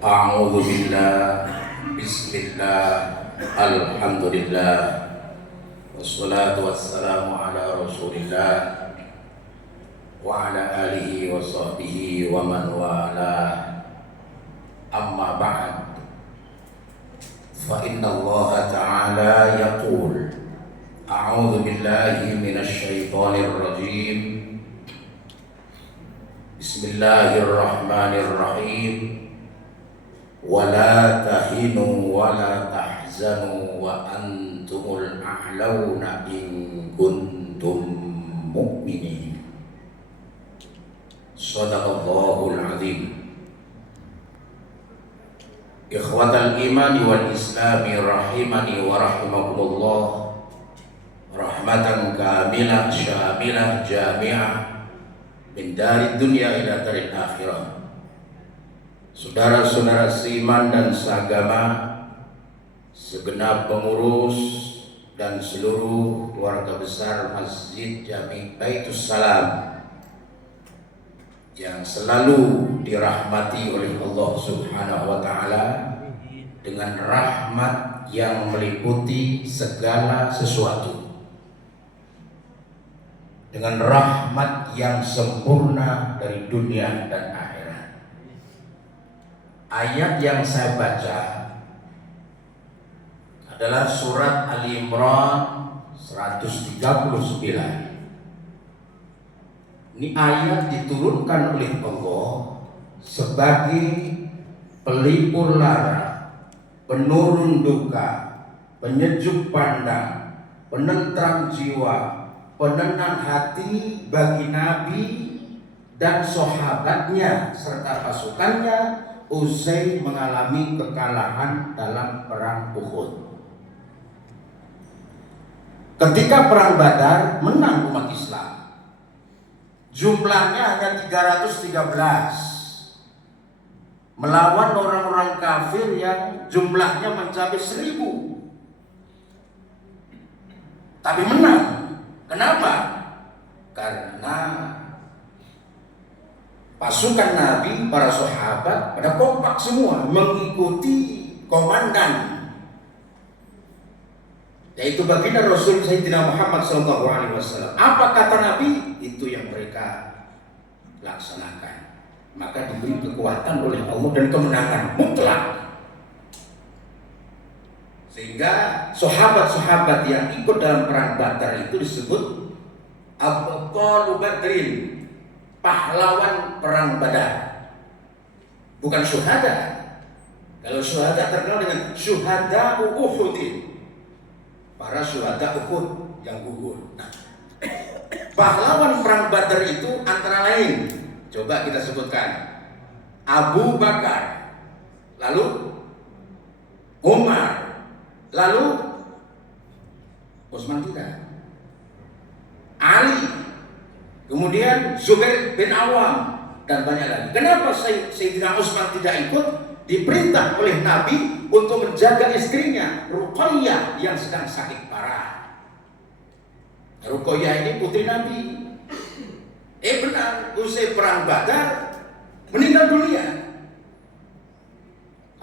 A'udzu billah, bismillah, alhamdulillah, wassalatu wassalamu ala rasulillah wa ala alihi wa sahbihi wa man wala. Amma ba'd, fa inna Allah ta'ala yaqul a'udzu billahi minasy syaithanir rajim. Bismillahirrahmanirrahim. Wala tahinu wala tahzanu wa antumul a'launa in kuntum mu'minin. Shadaqallahul azim. Ikhwatal imani wal islami rahimani wa rahimakumullah. Rahmatan kamilah syamilah jami'ah min dari dunia ila daril akhirah. Saudara-saudara seiman dan seagama, segenap pengurus dan seluruh keluarga besar Masjid Jami Baitus Salam yang selalu dirahmati oleh Allah Subhanahu wa taala dengan rahmat yang meliputi segala sesuatu, dengan rahmat yang sempurna dari dunia dan akhirat. Ayat yang saya baca adalah surat Ali Imran 139. Ini ayat diturunkan oleh Allah sebagai pelipur lara, penurun duka, penyejuk pandang, penentram jiwa, penenang hati bagi Nabi dan sahabatnya serta pasukannya usai mengalami kekalahan dalam perang Uhud. Ketika perang Badar menang umat Islam, jumlahnya hanya 313 melawan orang-orang kafir yang jumlahnya mencapai 1000. Tapi menang. Kenapa? Karena pasukan Nabi, para sahabat pada kompak semua mengikuti komandan, yaitu baginda Rasul Sayyidina Muhammad SAW. Apa kata Nabi? Itu yang mereka laksanakan. Maka diberi kekuatan oleh Allah dan kemenangan mutlak. Sehingga sahabat-sahabat yang ikut dalam perang Badar itu disebut Abqalu Badrin, pahlawan perang Badar, bukan syuhada. Kalau syuhada terkenal dengan syuhada Uhudin, para syuhada Uhud yang gugur. Nah, pahlawan perang Badar itu antara lain, coba kita sebutkan: Abu Bakar, lalu Umar, lalu Utsman tidak, Ali, kemudian Zubair bin Awam dan banyak lagi. Kenapa Sayyidina Utsman tidak ikut? Diperintah oleh Nabi untuk menjaga istrinya Ruqayyah yang sedang sakit parah. Ruqayyah ini putri Nabi. Benar, usai perang Badar meninggal dunia.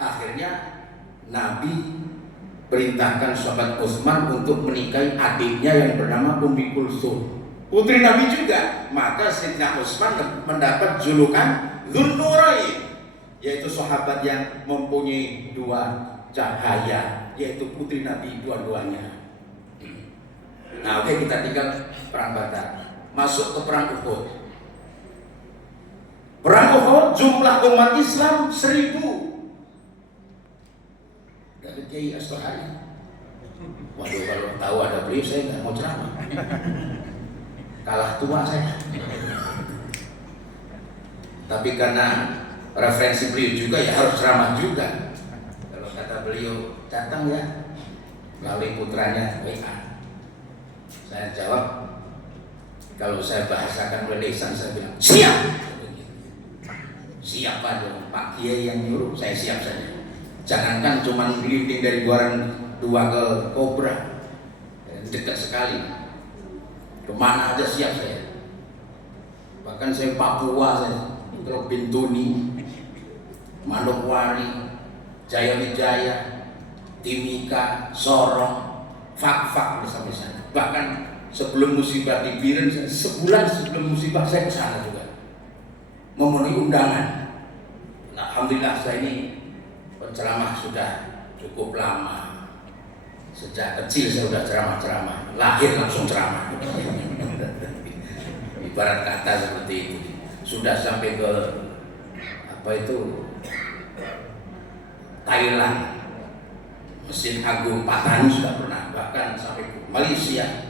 Akhirnya Nabi perintahkan sahabat Utsman untuk menikahi adiknya yang bernama Ummi Kulsum, putri Nabi juga. Maka Sayyidina Utsman mendapat julukan Dzun-Nurain, yaitu sahabat yang mempunyai dua cahaya, yaitu putri Nabi dua-duanya. Nah, oke, kita tinggal perang Badar, masuk ke perang Uhud. Perang Uhud jumlah umat Islam 1000. Dari Kiai As-Sohari. Waduh, kalau tahu ada beliau saya nggak mau ceramah. Kalah tua saya. Tapi karena referensi beliau juga ya harus ceramah juga. Kalau kata beliau datang ya melalui putranya WA, saya jawab, kalau saya bahasakan oleh lisan saya bilang siap. Siap aja Pak Kiai yang nyuruh, saya siap saja. Jangankan cuma gelinding dari Buaran 2 ke Kobra, dekat sekali. Kemana aja siap saya. Bahkan saya Papua, saya ke Bintuni, Manokwari, Jayawijaya, Timika, Sorong, Fak-Fak misalnya. Bahkan sebelum musibah di Biren, sebulan sebelum musibah saya ke sana juga memenuhi undangan. Nah, alhamdulillah saya ini penceramah sudah cukup lama. Sejak kecil saya sudah ceramah-ceramah, lahir langsung ceramah. Ibarat kata seperti itu. Sudah sampai ke apa itu Thailand, Masjid Agung Patani sudah pernah, bahkan sampai ke Malaysia,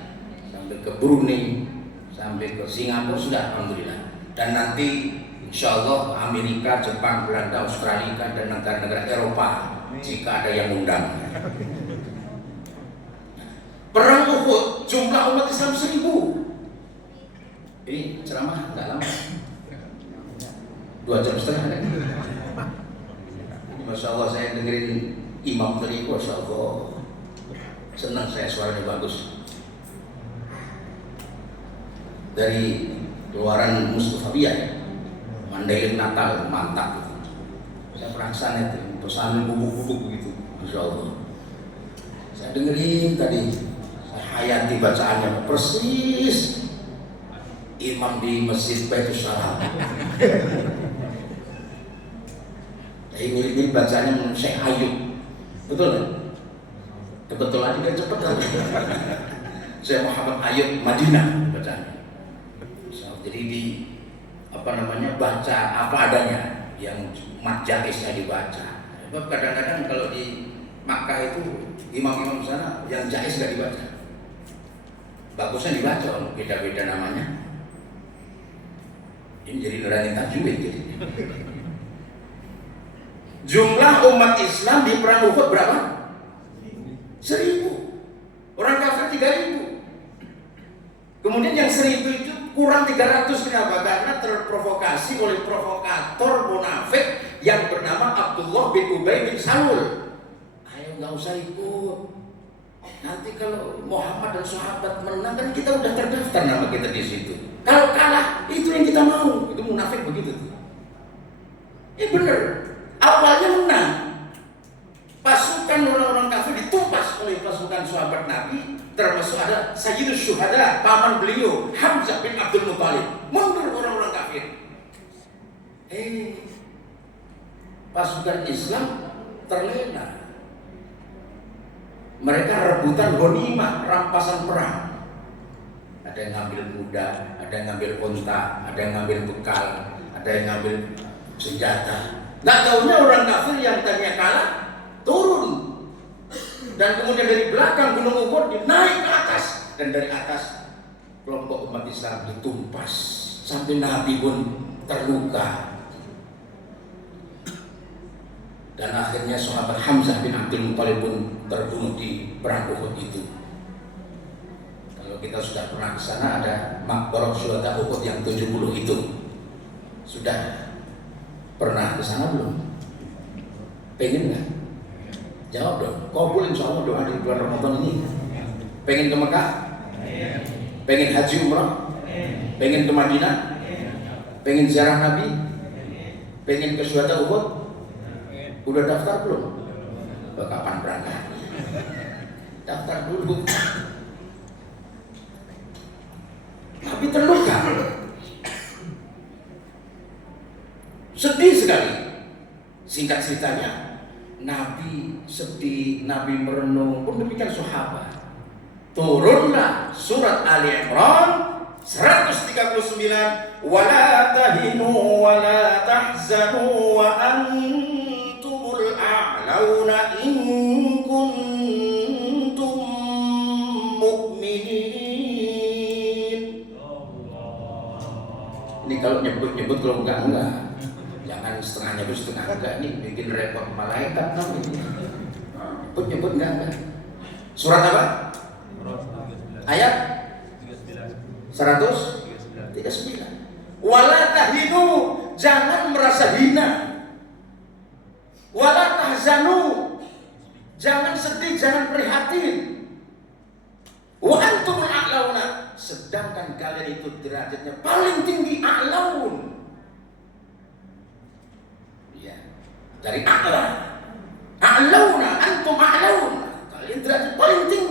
sampai ke Brunei, sampai ke Singapura sudah, alhamdulillah. Dan nanti insya Allah Amerika, Jepang, Belanda, Australia dan negara-negara Eropa jika ada yang undang. Perang Uhud jumlah umat Islam 1000. Ini ceramah nggak lama, 2,5 jam kan? Masya Allah saya dengerin imam tadi, Masya Allah senang saya, suaranya bagus. Dari keluaran Mustafawiyah, Mandain Natal, mantap. Saya pernah kesana itu, pesanan bubuk-bubuk begitu, Masya Allah. Saya dengerin tadi, saya hayati bacaannya persis imam di Masjid Baitul Salam. Ini bacanya menurut Syekh Ayub, betul kan? Kebetulan dia cepat kan? Syekh Muhammad Ayub Madinah bacanya. Jadi di apa namanya, baca apa adanya, yang mat jaisnya dibaca. Sebab kadang-kadang kalau di Makkah itu imam-imam sana yang jais nggak dibaca, bagusnya dibaca, beda-beda namanya. Ini jadi nerangin tajwid jadi. Jumlah umat Islam di perang Uhud berapa? 1000. Orang kafir 3000. Kemudian yang 1000 itu kurang 300. Kenapa? Karena terprovokasi oleh provokator munafik yang bernama Abdullah bin Ubay bin Salul. Ayo nggak usah ikut. Nanti kalau Muhammad dan sahabat menang kan kita udah terdaftar nama kita di situ. Kalau kalah itu yang kita mau. Itu munafik begitu tuh. Bener. Awalnya menang, pasukan orang-orang kafir ditumpas oleh pasukan sahabat Nabi, termasuk ada Sayyidus Syuhada, paman beliau Hamzah bin Abdul Muthalib. Mundur orang-orang kafir. Pasukan Islam terlena. Mereka rebutan ghanimah, rampasan perang. Ada yang ngambil kuda, ada yang ngambil unta, ada yang ngambil bekal, ada yang ngambil senjata. Nggak tahunya orang kafir yang tadinya kalah turun, dan kemudian dari belakang gunung Uhud naik ke atas, dan dari atas kelompok umat Islam ditumpas sampai Nabi pun terluka. Dan akhirnya sahabat Hamzah bin Abdul Muthalib pun terbunuh di perang Uhud itu. Kalau kita sudah pernah ke sana, ada Maqbarah Syuhada Uhud yang 70 itu. Sudah pernah ke sana belum? Pengen nggak? Jawab dong. Kabul insya Allah doa di bulan Ramadan ini. Pengen ke Mekah? Pengen haji umrah? Pengen ke Madinah? Pengen ziarah Nabi? Pengen ke Syuhada Uhud? Udah daftar belum? Kapan berangkat? Daftar dulu. Tapi terluka. Sedih sekali. Singkat ceritanya, Nabi sedih, Nabi merenung, pun demikian sahabat. Turunlah surat Ali Imran 139, wala tahinu wala tahzanu wa antumul a'launa in kuntum mu'minin. Ini kalau nyebut-nyebut, kalau enggak. Jangan setengah nyebut setengah enggak, ini bikin repot malaikat kan ini. Nyebut enggak. Surat apa? Ayat 139. Wala tahinu, jangan merasa hina. Wala tahzanu, jangan sedih, jangan prihatin. Wa antumul a'launa, sedangkan kalian itu derajatnya paling tinggi, a'laun. dari a'la, a'launa, antum a'launa, kalian derajat paling tinggi